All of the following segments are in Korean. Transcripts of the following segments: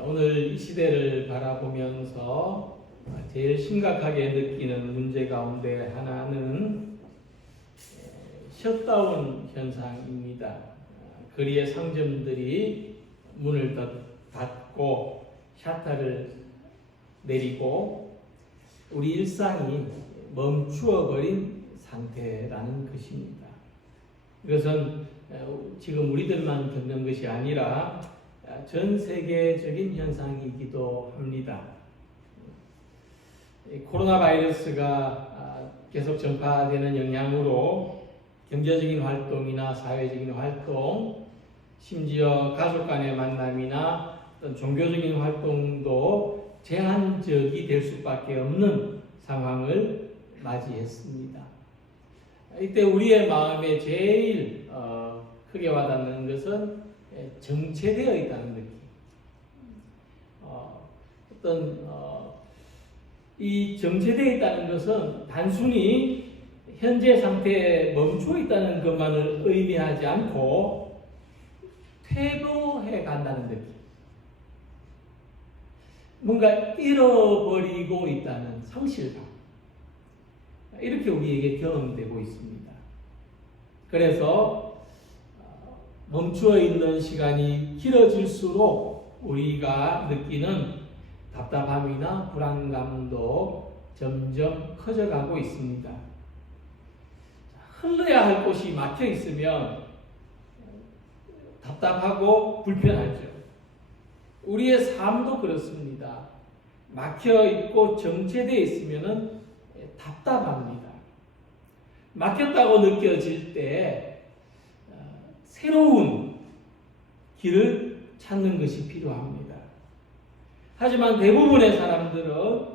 오늘 이 시대를 바라보면서 제일 심각하게 느끼는 문제 가운데 하나는 셧다운 현상입니다. 거리의 상점들이 문을 닫고 셔터를 내리고 우리 일상이 멈추어버린 상태라는 것입니다. 이것은 지금 우리들만 겪는 것이 아니라 전 세계적인 현상이기도 합니다. 코로나 바이러스가 계속 전파되는 영향으로 경제적인 활동이나 사회적인 활동, 심지어 가족 간의 만남이나 어떤 종교적인 활동도 제한적이 될 수밖에 없는 상황을 맞이했습니다. 이때 우리의 마음에 제일 크게 와닿는 것은 정체되어 있다는 느낌. 이 정체되어 있다는 것은 단순히 현재 상태에 멈춰 있다는 것만을 의미하지 않고 퇴보해 간다는 느낌. 뭔가 잃어버리고 있다는 상실감. 이렇게 우리에게 경험되고 있습니다. 그래서 멈추어 있는 시간이 길어질수록 우리가 느끼는 답답함이나 불안감도 점점 커져가고 있습니다. 흘러야 할 곳이 막혀 있으면 답답하고 불편하죠. 우리의 삶도 그렇습니다. 막혀 있고 정체되어 있으면 답답합니다. 막혔다고 느껴질 때 새로운 길을 찾는 것이 필요합니다. 하지만 대부분의 사람들은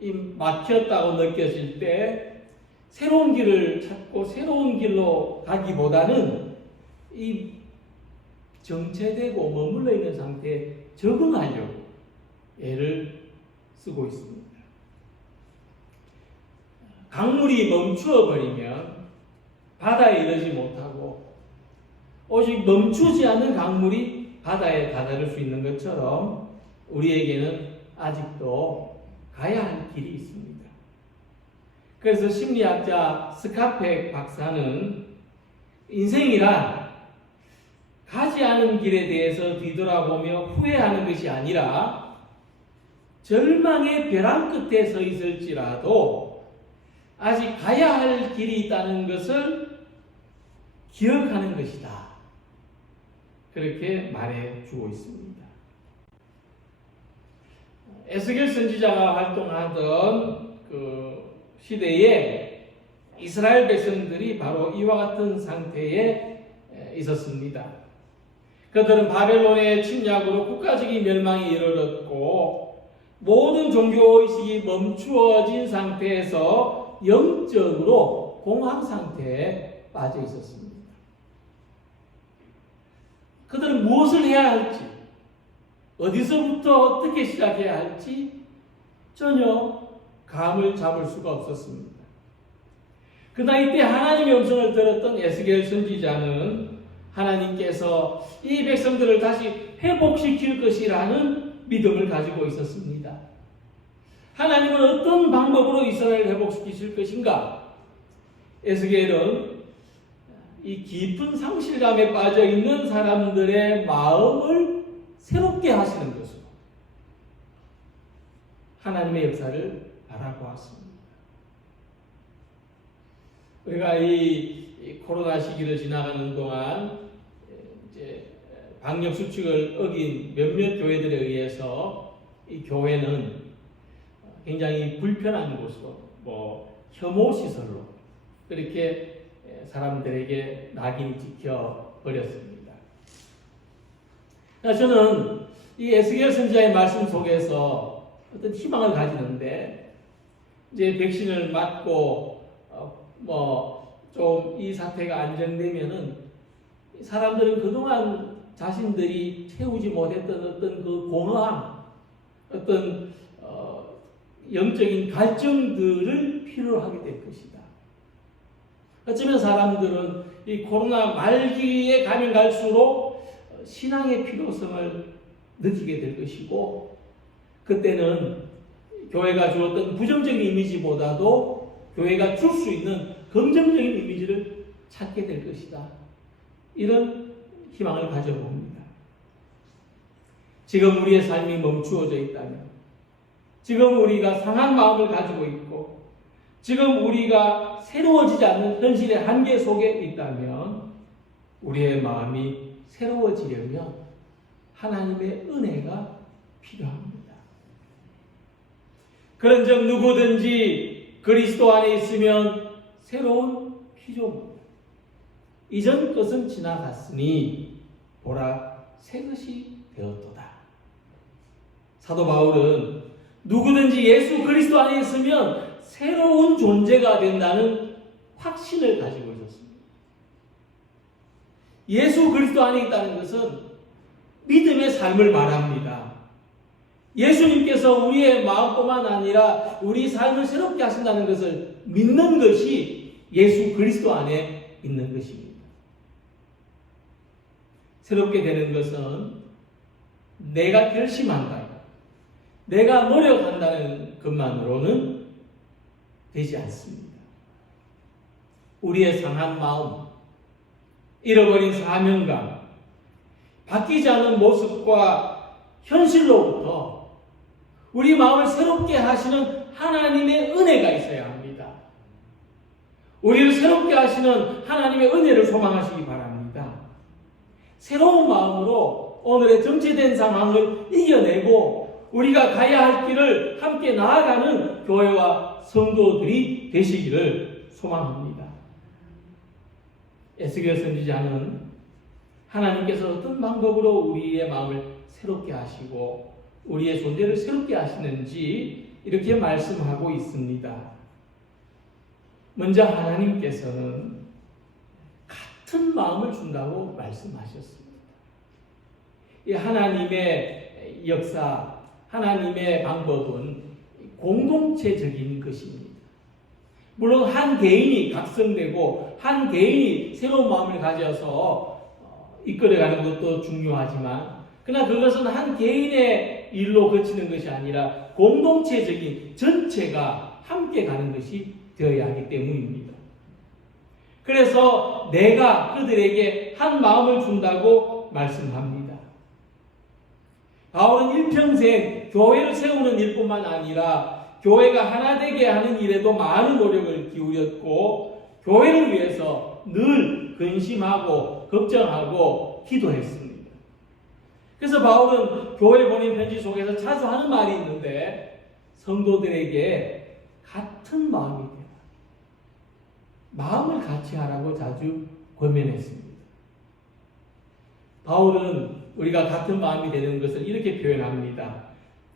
이 막혔다고 느껴질 때 새로운 길을 찾고 새로운 길로 가기보다는 이 정체되고 머물러 있는 상태에 적응하려고 애를 쓰고 있습니다. 강물이 멈추어 버리면 바다에 이르지 못하고 오직 멈추지 않는 강물이 바다에 다다를 수 있는 것처럼 우리에게는 아직도 가야 할 길이 있습니다. 그래서 심리학자 스카펙 박사는 인생이란 가지 않은 길에 대해서 뒤돌아보며 후회하는 것이 아니라 절망의 벼랑 끝에 서 있을지라도 아직 가야 할 길이 있다는 것을 기억하는 것이다. 그렇게 말해주고 있습니다. 에스겔 선지자가 활동하던 그 시대에 이스라엘 백성들이 바로 이와 같은 상태에 있었습니다. 그들은 바벨론의 침략으로 국가적인 멸망이 이르렀고 모든 종교의식이 멈추어진 상태에서 영적으로 공황 상태에 빠져 있었습니다. 그들은 무엇을 해야 할지, 어디서부터 어떻게 시작해야 할지 전혀 감을 잡을 수가 없었습니다. 그러나 이때 하나님의 음성을 들었던 에스겔 선지자는 하나님께서 이 백성들을 다시 회복시킬 것이라는 믿음을 가지고 있었습니다. 하나님은 어떤 방법으로 이스라엘을 회복시키실 것인가? 에스겔은 이 깊은 상실감에 빠져 있는 사람들의 마음을 새롭게 하시는 것으로 하나님의 역사를 바라보았습니다. 우리가 이 코로나 시기를 지나가는 동안 이제 방역 수칙을 어긴 몇몇 교회들에 의해서 이 교회는 굉장히 불편한 곳으로, 혐오 시설로 그렇게 사람들에게 낙인이 찍혀 버렸습니다. 저는 이 에스겔 선지자의 말씀 속에서 어떤 희망을 가지는데, 이제 백신을 맞고 좀 이 사태가 안정되면은 사람들은 그동안 자신들이 채우지 못했던 어떤 그 공허함, 어떤 영적인 갈증들을 필요로 하게 될 것이다. 어쩌면 사람들은 이 코로나 말기에 가면 갈수록 신앙의 필요성을 느끼게 될 것이고, 그때는 교회가 주었던 부정적인 이미지보다도 교회가 줄 수 있는 긍정적인 이미지를 찾게 될 것이다. 이런 희망을 가져봅니다. 지금 우리의 삶이 멈추어져 있다면, 지금 우리가 상한 마음을 가지고 있고, 지금 우리가 새로워지지 않는 현실의 한계 속에 있다면, 우리의 마음이 새로워지려면 하나님의 은혜가 필요합니다. 그런즉 누구든지 그리스도 안에 있으면 새로운 피조물이다. 이전 것은 지나갔으니 보라 새 것이 되었도다. 사도 바울은 누구든지 예수 그리스도 안에 있으면 새로운 존재가 된다는 확신을 가지고 있었습니다. 예수 그리스도 안에 있다는 것은 믿음의 삶을 말합니다. 예수님께서 우리의 마음뿐만 아니라 우리 삶을 새롭게 하신다는 것을 믿는 것이 예수 그리스도 안에 있는 것입니다. 새롭게 되는 것은 내가 결심한다, 내가 노력한다는 것만으로는 되지 않습니다. 우리의 상한 마음, 잃어버린 사명감, 바뀌지 않은 모습과 현실로부터 우리 마음을 새롭게 하시는 하나님의 은혜가 있어야 합니다. 우리를 새롭게 하시는 하나님의 은혜를 소망하시기 바랍니다. 새로운 마음으로 오늘의 정체된 상황을 이겨내고 우리가 가야 할 길을 함께 나아가는 교회와 성도들이 되시기를 소망합니다. 에스겔 선지자는 하나님께서 어떤 방법으로 우리의 마음을 새롭게 하시고 우리의 존재를 새롭게 하시는지 이렇게 말씀하고 있습니다. 먼저 하나님께서는 같은 마음을 준다고 말씀하셨습니다. 이 하나님의 역사, 하나님의 방법은 공동체적인 것입니다. 물론 한 개인이 각성되고 한 개인이 새로운 마음을 가져서 이끌어가는 것도 중요하지만, 그러나 그것은 한 개인의 일로 그치는 것이 아니라 공동체적인 전체가 함께 가는 것이 되어야 하기 때문입니다. 그래서 내가 그들에게 한 마음을 준다고 말씀합니다. 바울은 일평생 교회를 세우는 일뿐만 아니라 교회가 하나 되게 하는 일에도 많은 노력을 기울였고 교회를 위해서 늘 근심하고 걱정하고 기도했습니다. 그래서 바울은 교회 보낸 편지 속에서 자주 하는 말이 있는데, 성도들에게 같은 마음이 되라, 마음을 같이 하라고 자주 권면했습니다. 바울은 우리가 같은 마음이 되는 것을 이렇게 표현합니다.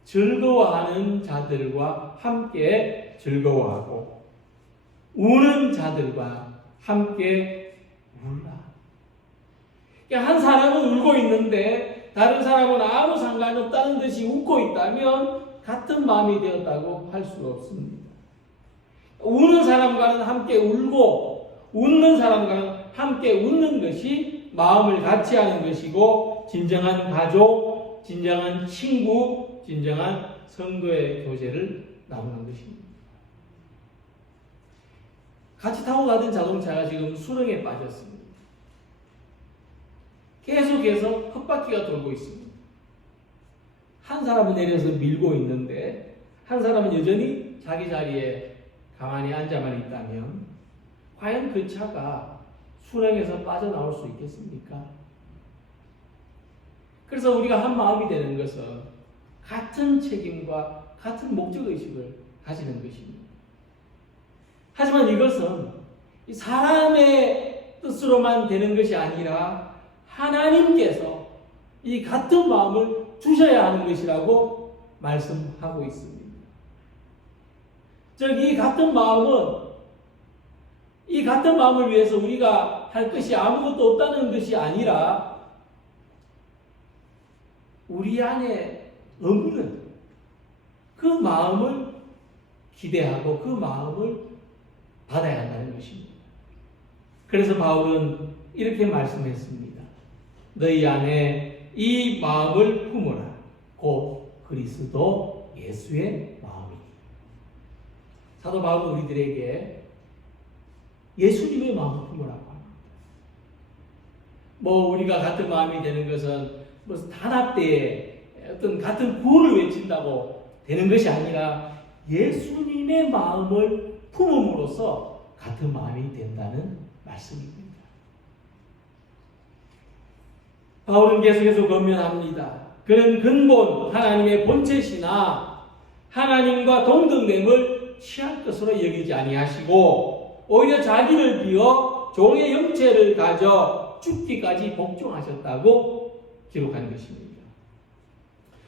즐거워하는 자들과 함께 즐거워하고 우는 자들과 함께 울라. 그러니까 한 사람은 울고 있는데 다른 사람은 아무 상관없다는 듯이 웃고 있다면 같은 마음이 되었다고 할 수 없습니다. 우는 사람과는 함께 울고 웃는 사람과는 함께 웃는 것이 마음을 같이 하는 것이고 진정한 가족, 진정한 친구, 진정한 성도의 교제를 나누는 것입니다. 같이 타고 가던 자동차가 지금 수렁에 빠졌습니다. 계속해서 헛바퀴가 돌고 있습니다. 한 사람은 내려서 밀고 있는데 한 사람은 여전히 자기 자리에 가만히 앉아만 있다면 과연 그 차가 수렁에서 빠져나올 수 있겠습니까? 그래서 우리가 한 마음이 되는 것은 같은 책임과 같은 목적의식을 가지는 것입니다. 하지만 이것은 사람의 뜻으로만 되는 것이 아니라 하나님께서 이 같은 마음을 주셔야 하는 것이라고 말씀하고 있습니다. 즉, 이 같은 마음을 위해서 우리가 할 것이 아무것도 없다는 것이 아니라 우리 안에 없는 그 마음을 기대하고 그 마음을 받아야 한다는 것입니다. 그래서 바울은 이렇게 말씀했습니다. 너희 안에 이 마음을 품어라. 곧 그리스도 예수의 마음이니. 사도 바울은 우리들에게 예수님의 마음을 품으라고 합니다. 우리가 같은 마음이 되는 것은 단합대에 어떤 같은 구호를 외친다고 되는 것이 아니라 예수님의 마음을 품음으로써 같은 마음이 된다는 말씀입니다. 바울은 계속해서 권면합니다. 그는 근본 하나님의 본체시나 하나님과 동등됨을 취할 것으로 여기지 아니하시고 오히려 자기를 비워 종의 형체를 가져 죽기까지 복종하셨다고 기록한 것입니다.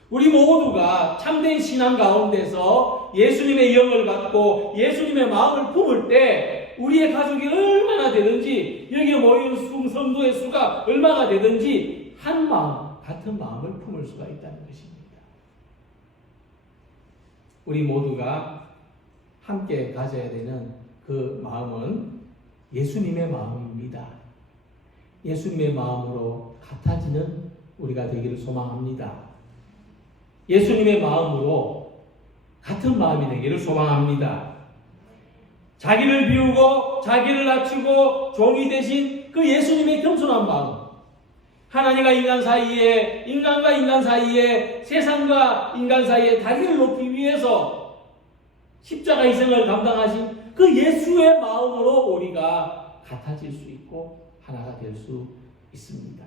우리 모두가 참된 신앙 가운데서 예수님의 영을 받고 예수님의 마음을 품을 때 우리의 가족이 얼마나 되든지 여기에 모이는 성도의 수가 얼마나 되든지 한 마음, 같은 마음을 품을 수가 있다는 것입니다. 우리 모두가 함께 가져야 되는 그 마음은 예수님의 마음입니다. 예수님의 마음으로 같아지는 우리가 되기를 소망합니다. 예수님의 마음으로 같은 마음이 되기를 소망합니다. 자기를 비우고 자기를 낮추고 종이 되신 그 예수님의 겸손한 마음, 하나님과 인간 사이에, 인간과 인간 사이에, 세상과 인간 사이에 다리를 놓기 위해서 십자가 희생을 감당하신 그 예수의 마음으로 우리가 같아질 수 있고 하나가 될 수 있습니다.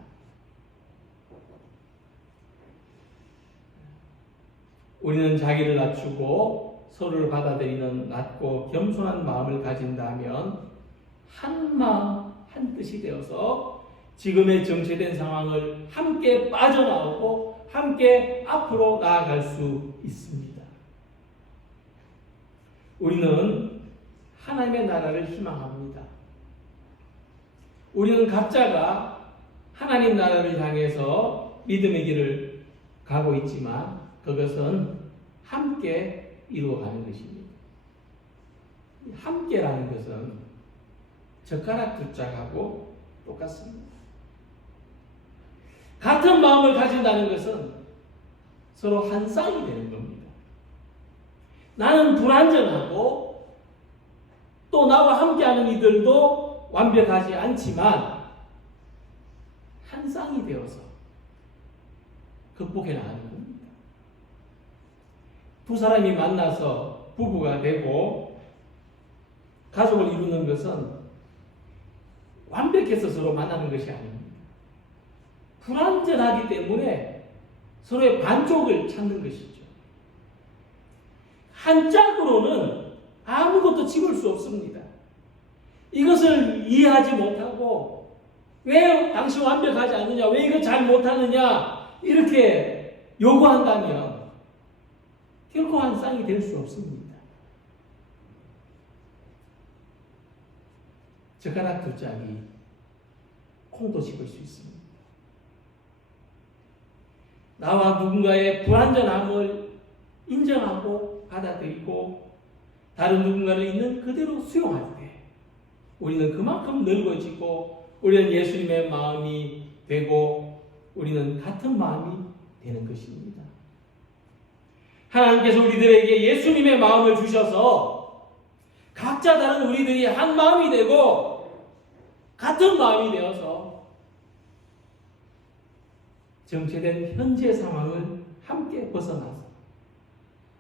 우리는 자기를 낮추고 서로를 받아들이는 낮고 겸손한 마음을 가진다면 한 마음, 한 뜻이 되어서 지금의 정체된 상황을 함께 빠져나오고 함께 앞으로 나아갈 수 있습니다. 우리는 하나님의 나라를 희망합니다. 우리는 각자가 하나님 나라를 향해서 믿음의 길을 가고 있지만 그것은 함께 이루어가는 것입니다. 함께라는 것은 젓가락 두 짝하고 똑같습니다. 같은 마음을 가진다는 것은 서로 한 쌍이 되는 겁니다. 나는 불완전하고 또 나와 함께하는 이들도 완벽하지 않지만 한 쌍이 되어서 극복해 나가는 겁니다. 두 사람이 만나서 부부가 되고 가족을 이루는 것은 완벽해서 서로 만나는 것이 아닙니다. 불완전하기 때문에 서로의 반쪽을 찾는 것이죠. 한 짝으로는 아무것도 집을 수 없습니다. 이것을 이해하지 못하고 왜 당신 완벽하지 않느냐, 왜 이거 잘 못하느냐 이렇게 요구한다면 결코 한 쌍이 될 수 없습니다. 젓가락 두 짝이 콩도 집을 수 있습니다. 나와 누군가의 불완전함을 인정하고 받아들이고 다른 누군가를 있는 그대로 수용할 때 우리는 그만큼 넓어지고 우리는 예수님의 마음이 되고 우리는 같은 마음이 되는 것입니다. 하나님께서 우리들에게 예수님의 마음을 주셔서 각자 다른 우리들이 한 마음이 되고 같은 마음이 되어서 정체된 현재 상황을 함께 벗어나서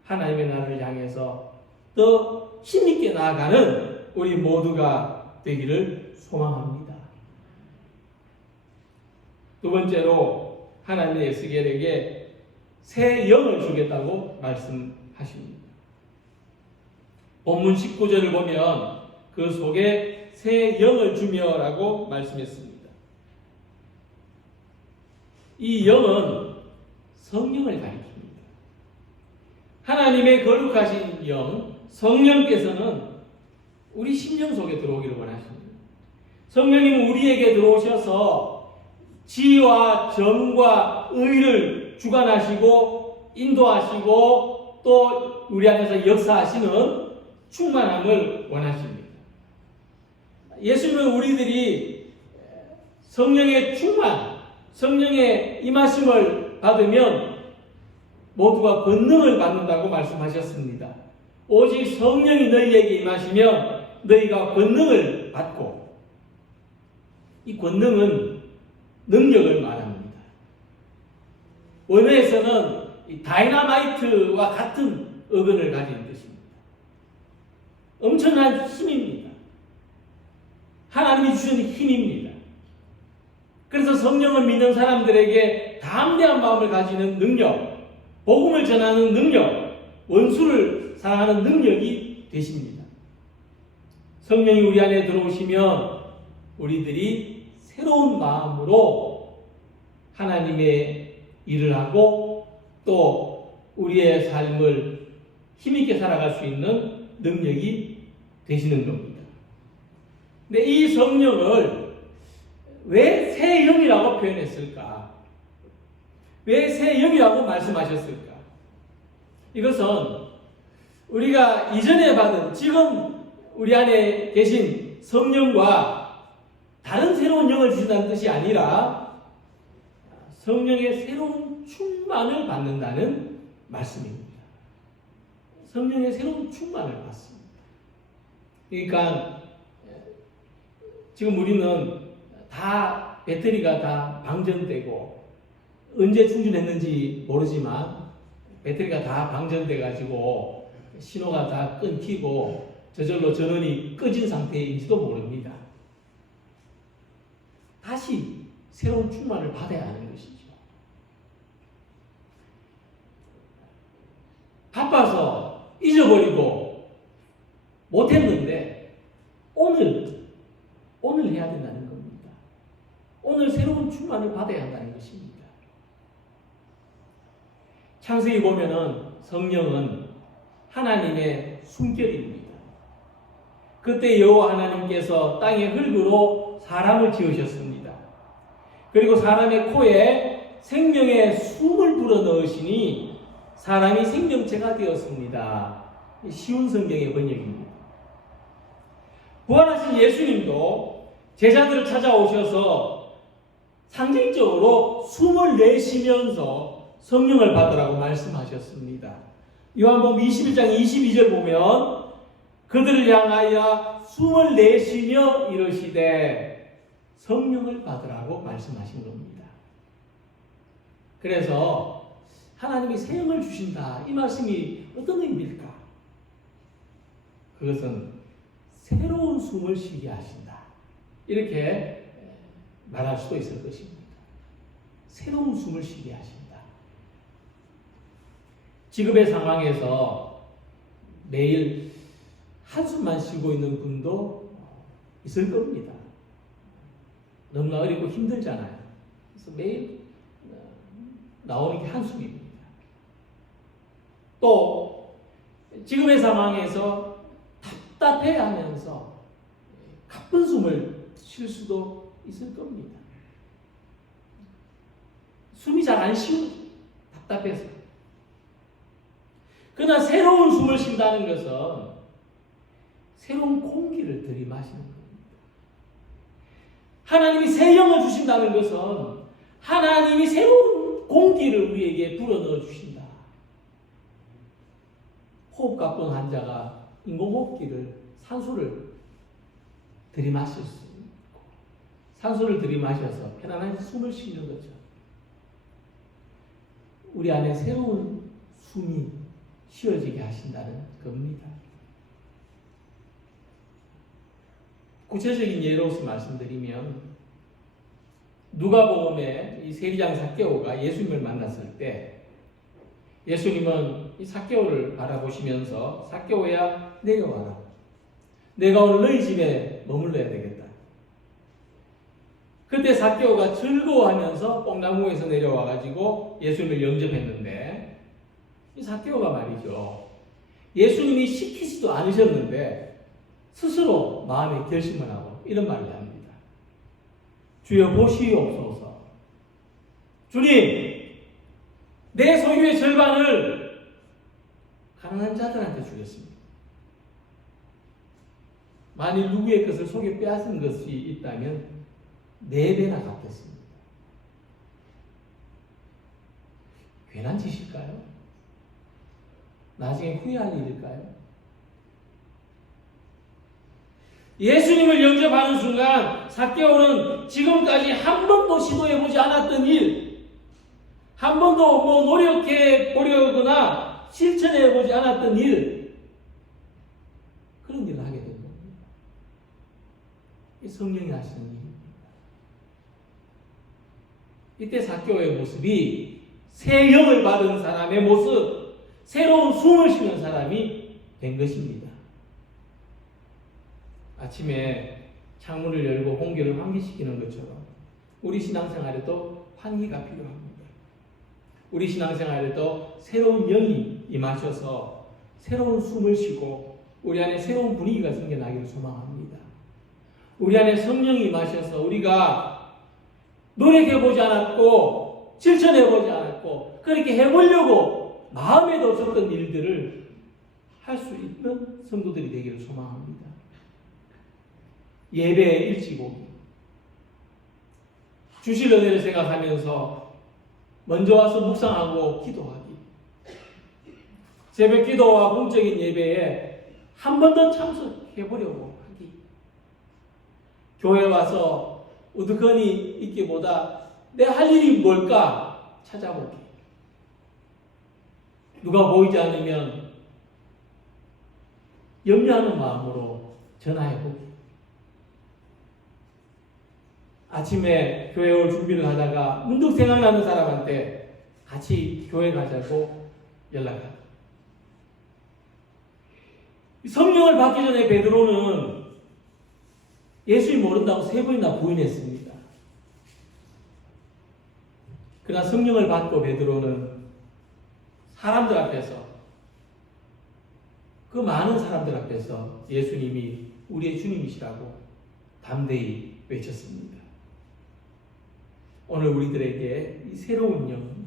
하나님의 나라를 향해서 더 힘있게 나아가는 우리 모두가 되기를 소망합니다. 두 번째로 하나님의 에스겔에게 새 영을 주겠다고 말씀하십니다. 본문 19절을 보면 그 속에 새 영을 주며라고 말씀했습니다. 이 영은 성령을 가리킵니다. 하나님의 거룩하신 영, 성령께서는 우리 심령 속에 들어오기를 원하십니다. 성령님은 우리에게 들어오셔서 지혜와 정과 의를 주관하시고 인도하시고 또 우리 안에서 역사하시는 충만함을 원하십니다. 예수님은 우리들이 성령의 충만, 성령의 임하심을 받으면 모두가 권능을 받는다고 말씀하셨습니다. 오직 성령이 너희에게 임하시면 너희가 권능을 받고, 이 권능은 능력을 말합니다. 원어에서는 이 다이너마이트와 같은 어근을 가진 뜻입니다. 엄청난 힘입니다. 하나님이 주신 힘입니다. 그래서 성령을 믿는 사람들에게 담대한 마음을 가지는 능력, 복음을 전하는 능력, 원수를 사랑하는 능력이 되십니다. 성령이 우리 안에 들어오시면 우리들이 새로운 마음으로 하나님의 일을 하고 또 우리의 삶을 힘있게 살아갈 수 있는 능력이 되시는 겁니다. 근데 이 성령을 왜 새 영이라고 표현했을까? 왜 새 영이라고 말씀하셨을까? 이것은 우리가 이전에 받은, 지금 우리 안에 계신 성령과 다른 새로운 영을 주신다는 뜻이 아니라 성령의 새로운 충만을 받는다는 말씀입니다. 성령의 새로운 충만을 받습니다. 그러니까 지금 우리는 다 배터리가 다 방전되고 언제 충전했는지 모르지만 배터리가 다 방전돼 가지고 신호가 다 끊기고 저절로 전원이 꺼진 상태인지도 모릅니다. 다시 새로운 충만을 받아야 하는 것이죠. 바빠서 잊어버리고 못했는데 오늘 해야 된다는 겁니다. 오늘 새로운 충만을 받아야 한다는 것입니다. 창세기 보면은 성령은 하나님의 숨결입니다. 그때 여호와 하나님께서 땅의 흙으로 사람을 지으셨습니다. 그리고 사람의 코에 생명의 숨을 불어넣으시니 사람이 생명체가 되었습니다. 쉬운 성경의 번역입니다. 부활하신 예수님도 제자들을 찾아오셔서 상징적으로 숨을 내쉬면서 성령을 받으라고 말씀하셨습니다. 요한복음 21장 22절 보면 그들을 향하여 숨을 내쉬며 이르시되 성령을 받으라고 말씀하신 겁니다. 그래서 하나님이 새 영을 주신다, 이 말씀이 어떤 의미일까? 그것은 새로운 숨을 쉬게 하신다, 이렇게 말할 수도 있을 것입니다. 새로운 숨을 쉬게 하신다. 지금의 상황에서 매일 한숨만 쉬고 있는 분도 있을 겁니다. 너무나 어리고 힘들잖아요. 그래서 매일 나오는 게 한숨입니다. 또 지금의 상황에서 답답해하면서 가쁜 숨을 쉴 수도 있을 겁니다. 숨이 잘 안 쉬어져, 답답해서. 그러나 새로운 숨을 쉰다는 것은 새로운 공기를 들이마시는 겁니다. 하나님이 새 영을 주신다는 것은 하나님이 새로운 공기를 우리에게 불어넣어 주신다. 호흡 가쁜 환자가 인공호흡기를, 산소를 들이마실 수 있고, 산소를 들이마셔서 편안하게 숨을 쉬는 거죠. 우리 안에 새로운 숨이 쉬어지게 하신다는 겁니다. 구체적인 예로서 말씀드리면 누가복음의 이 세리장 삭개오가 예수님을 만났을 때 예수님은 이 삭개오를 바라보시면서 삭개오야 내려와라. 내가 오늘 너희 집에 머물러야 되겠다. 그때 삭개오가 즐거워하면서 뽕나무에서 내려와가지고 예수님을 영접했는데 이 삭개오가 말이죠. 예수님이 시키지도 않으셨는데 스스로 마음에 결심을 하고 이런 말을 합니다. 주여 보시옵소서. 주님, 내 소유의 절반을 가난한 자들한테 주겠습니다. 만일 누구의 것을 속여 빼앗은 것이 있다면 4배나 갚겠습니다. 괜한 짓일까요? 나중에 후회할 일일까요? 예수님을 영접하는 순간 삭개오는 지금까지 한 번도 시도해보지 않았던 일, 한 번도 노력해 보려거나 실천해보지 않았던 일, 그런 일을 하게 된 겁니다. 이 성령이 하시는 일입니다. 이때 삭개오의 모습이 새 영을 받은 사람의 모습, 새로운 숨을 쉬는 사람이 된 것입니다. 아침에 창문을 열고 공기를 환기시키는 것처럼 우리 신앙생활에도 환기가 필요합니다. 우리 신앙생활에도 새로운 영이 임하셔서 새로운 숨을 쉬고 우리 안에 새로운 분위기가 생겨나기를 소망합니다. 우리 안에 성령이 임하셔서 우리가 노력해보지 않았고 실천해보지 않았고 그렇게 해보려고 마음에도 없었던 일들을 할 수 있는 성도들이 되기를 소망합니다. 예배 일찍 오기, 주실 은혜를 생각하면서 먼저 와서 묵상하고 기도하기, 새벽 기도와 공적인 예배에 한 번 더 참석해보려고 하기, 교회 와서 우두커니 있기보다 내 할 일이 뭘까 찾아보기, 누가 보이지 않으면 염려하는 마음으로 전화해보기, 아침에 교회 올 준비를 하다가 문득 생각나는 사람한테 같이 교회 가자고 연락하고. 성령을 받기 전에 베드로는 예수님 모른다고 3번이나 부인했습니다. 그러나 성령을 받고 베드로는 사람들 앞에서, 그 많은 사람들 앞에서 예수님이 우리의 주님이시라고 담대히 외쳤습니다. 오늘 우리들에게 이 새로운 영,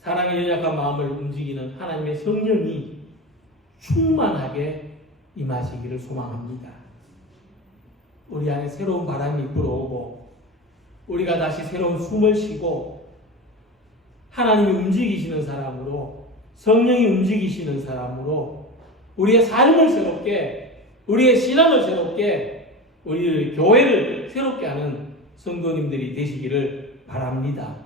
사랑의 연약한 마음을 움직이는 하나님의 성령이 충만하게 임하시기를 소망합니다. 우리 안에 새로운 바람이 불어오고 우리가 다시 새로운 숨을 쉬고 하나님이 움직이시는 사람으로, 성령이 움직이시는 사람으로 우리의 삶을 새롭게, 우리의 신앙을 새롭게, 우리의 교회를 새롭게 하는 성도님들이 되시기를 바랍니다.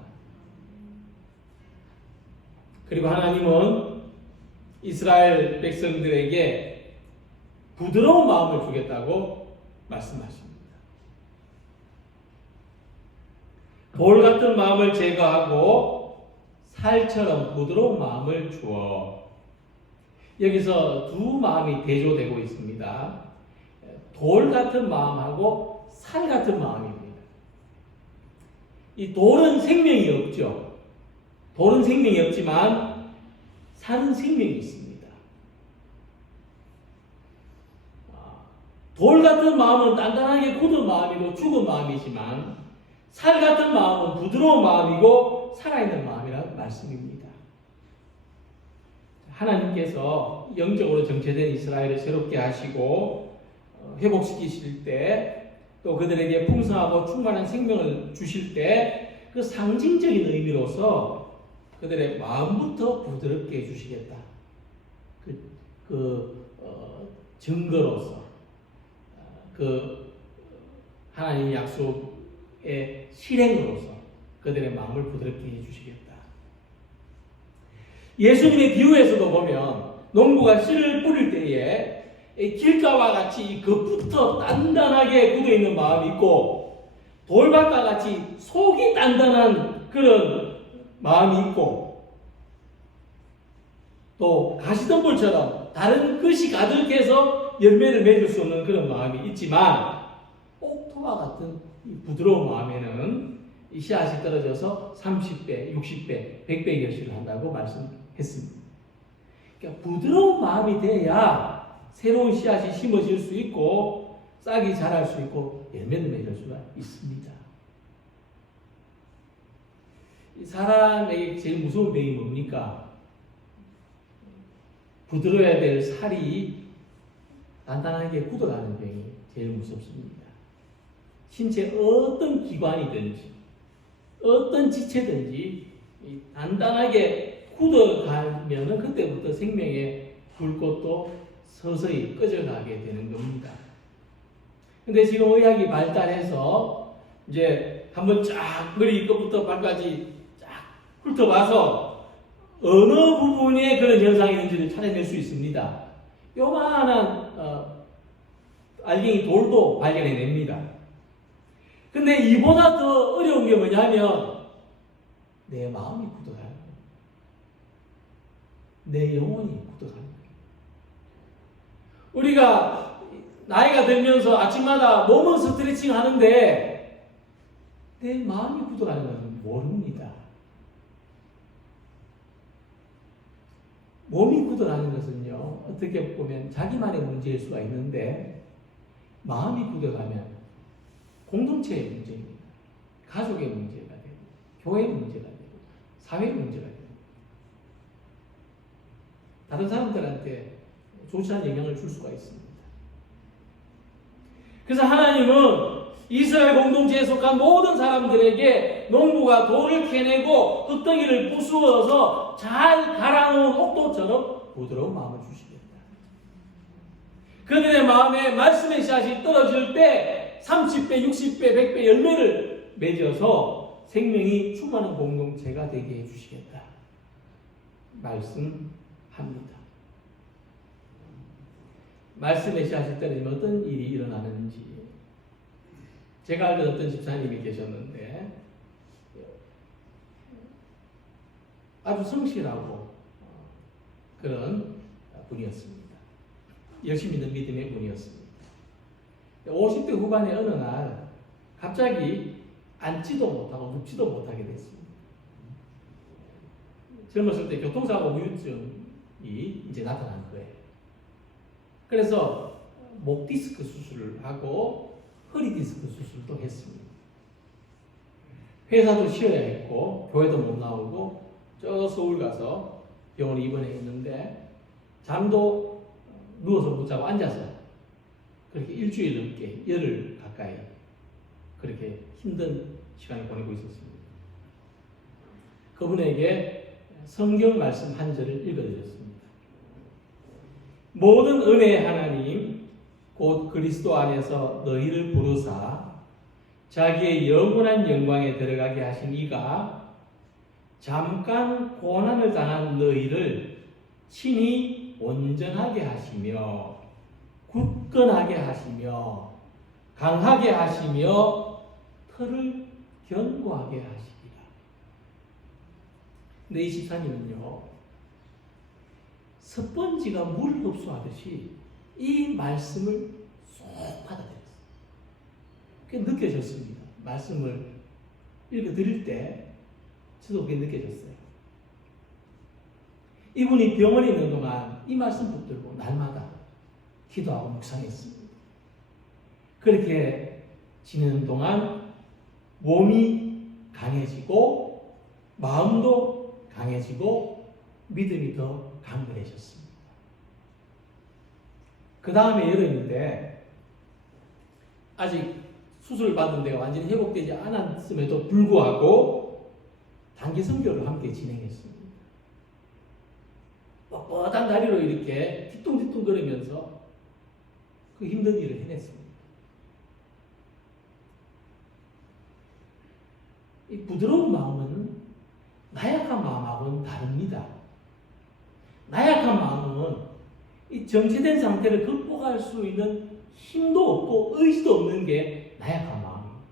그리고 하나님은 이스라엘 백성들에게 부드러운 마음을 주겠다고 말씀하십니다. 돌 같은 마음을 제거하고 살처럼 부드러운 마음을 주어. 여기서 두 마음이 대조되고 있습니다. 돌 같은 마음하고 살 같은 마음입니다. 이 돌은 생명이 없죠. 돌은 생명이 없지만 살은 생명이 있습니다. 돌 같은 마음은 단단하게 굳은 마음이고 죽은 마음이지만 살 같은 마음은 부드러운 마음이고 살아있는 마음이라는 말씀입니다. 하나님께서 영적으로 정체된 이스라엘을 새롭게 하시고 회복시키실 때, 또 그들에게 풍성하고 충만한 생명을 주실 때 그 상징적인 의미로서 그들의 마음부터 부드럽게 해주시겠다. 증거로서 하나님의 약속의 실행으로서 그들의 마음을 부드럽게 해주시겠다. 예수님의 비유에서도 보면 농부가 씨를 뿌릴 때에 길가와 같이 겉부터 단단하게 굳어있는 마음이 있고 돌밭과 같이 속이 단단한 그런 마음이 있고, 또 가시덤불처럼 다른 끝이 가득해서 열매를 맺을 수 없는 그런 마음이 있지만 옥토와 같은 이 부드러운 마음에는 이 씨앗이 떨어져서 30배, 60배, 100배 결실을 한다고 말씀했습니다. 그러니까 부드러운 마음이 돼야 새로운 씨앗이 심어질 수 있고 싹이 자랄 수 있고 열매를 맺을 수가 있습니다. 이 사람에게 제일 무서운 병이 뭡니까? 부드러워야 될 살이 단단하게 굳어가는 병이 제일 무섭습니다. 신체 어떤 기관이든지 어떤 지체든지 단단하게 굳어가면은 그때부터 생명의 불꽃도 서서히 꺼져가게 되는 겁니다. 근데 지금 의학이 발달해서 이제 한번 쫙 머리 끝부터 발까지 쫙 훑어봐서 어느 부분에 그런 현상이 있는지를 찾아낼 수 있습니다. 요만한 알갱이 돌도 발견해냅니다. 근데 이보다 더 어려운 게 뭐냐면 내 마음이 굳어가는 거예요. 내 영혼이 굳어가는 거예요. 우리가 나이가 들면서 아침마다 몸은 스트레칭 하는데 내 마음이 굳어가는 것은 모릅니다. 몸이 굳어가는 것은요, 어떻게 보면 자기만의 문제일 수가 있는데 마음이 굳어가면 공동체의 문제입니다. 가족의 문제가 되고 교회의 문제가 되고 사회의 문제가 되고 다른 사람들한테 좋지 않은 영향을 줄 수가 있습니다. 그래서 하나님은 이스라엘 공동체에 속한 모든 사람들에게 농부가 돌을 캐내고 흙덩이를 부수어서 잘 갈아놓은 옥도처럼 부드러운 마음을 주시겠다. 그들의 마음에 말씀의 씨앗이 떨어질 때 30배, 60배, 100배 열매를 맺어서 생명이 충만한 공동체가 되게 해주시겠다. 말씀합니다. 말씀의 씨앗이 떨어지면 어떤 일이 일어나는지 제가 알던 어떤 집사님이 계셨는데 아주 성실하고 그런 분이었습니다. 열심히 있는 믿음의 분이었습니다. 50대 후반의 어느 날 갑자기 앉지도 못하고 눕지도 못하게 됐습니다. 젊었을 때 교통사고 우유증이 이제 나타난 거예요. 그래서 목 디스크 수술을 하고 허리 디스크 수술도 했습니다. 회사도 쉬어야 했고 교회도 못 나오고 저 서울 가서 병원에 입원했는데 잠도 누워서 못 자고 앉아서 그렇게 일주일 넘게 열흘 가까이 그렇게 힘든 시간을 보내고 있었습니다. 그분에게 성경 말씀 한 절을 읽어드렸습니다. 모든 은혜의 하나님 곧 그리스도 안에서 너희를 부르사 자기의 영원한 영광에 들어가게 하신 이가 잠깐 고난을 당한 너희를 친히 온전하게 하시며 굳건하게 하시며 강하게 하시며 털을 견고하게 하시리라. 근데 이 집사님은요, 스펀지가 물 흡수하듯이 이 말씀을 쏙 받아들였어요. 그게 느껴졌습니다. 말씀을 읽어드릴 때 저도 그게 느껴졌어요. 이분이 병원에 있는 동안 이 말씀 붙들고 날마다 기도하고 묵상했습니다. 그렇게 지내는 동안 몸이 강해지고 마음도 강해지고 믿음이 더 강건해졌습니다. 그 다음에 여름인데 아직 수술을 받은 데가 완전히 회복되지 않았음에도 불구하고 단기 선교를 함께 진행했습니다. 뻣뻣한 다리로 이렇게 뒤뚱뒤뚱 걸으면서 그 힘든 일을 해냈습니다. 이 부드러운 마음은 나약한 마음하고는 다릅니다. 나약한 마음은 이 정체된 상태를 극복할 수 있는 힘도 없고 의지도 없는 게 나약한 마음입니다.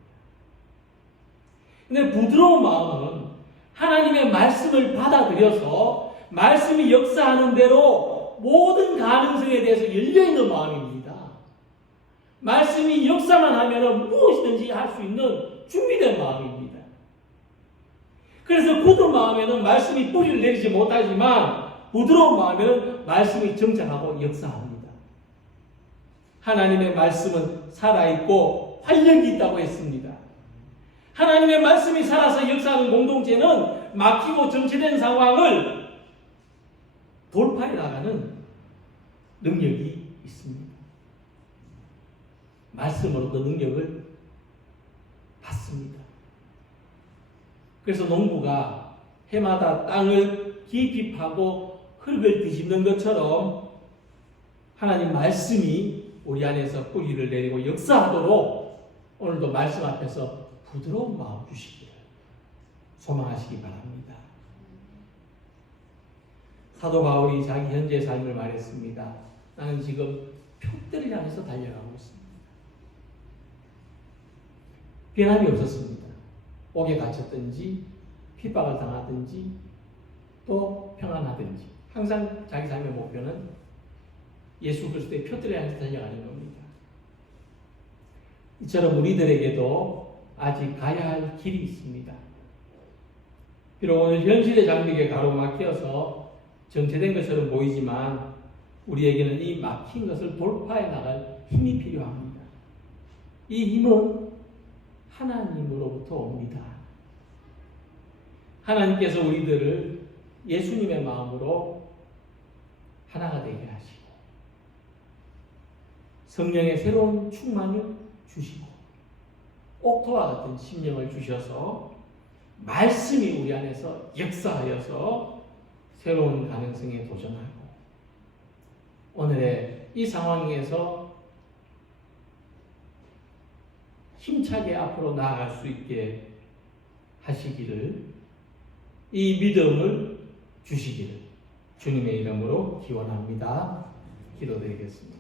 근데 부드러운 마음은 하나님의 말씀을 받아들여서 말씀이 역사하는 대로 모든 가능성에 대해서 열려있는 마음입니다. 말씀이 역사만 하면 무엇이든지 할 수 있는 준비된 마음입니다. 그래서 굳은 마음에는 말씀이 뿌리를 내리지 못하지만 부드러운 마음에는 말씀이 정착하고 역사합니다. 하나님의 말씀은 살아있고 활력이 있다고 했습니다. 하나님의 말씀이 살아서 역사하는 공동체는 막히고 정체된 상황을 돌파해 나가는 능력이 있습니다. 말씀으로 그 능력을 받습니다. 그래서 농부가 해마다 땅을 깊이 파고 흙을 뒤집는 것처럼 하나님 말씀이 우리 안에서 뿌리를 내리고 역사하도록 오늘도 말씀 앞에서 부드러운 마음 주시기를 소망하시기 바랍니다. 사도 바울이 자기 현재 삶을 말했습니다. 나는 지금 표대를 향해서 달려가고 있습니다. 변함이 없었습니다. 옥에 갇혔든지 핍박을 당하든지 또 평안하든지 항상 자기 삶의 목표는 예수 그리스도의 표대를 향해서 달려가는 겁니다. 이처럼 우리들에게도 아직 가야 할 길이 있습니다. 비록 오늘 현실의 장벽에 가로막혀서 정체된 것처럼 보이지만 우리에게는 이 막힌 것을 돌파해 나갈 힘이 필요합니다. 이 힘은 하나님으로부터 옵니다. 하나님께서 우리들을 예수님의 마음으로 하나가 되게 하시고 성령의 새로운 충만을 주시고 옥토와 같은 심령을 주셔서 말씀이 우리 안에서 역사하여서 새로운 가능성에 도전하고 오늘의 이 상황에서 힘차게 앞으로 나아갈 수 있게 하시기를 이 믿음을 주시기를 주님의 이름으로 기원합니다. 기도드리겠습니다.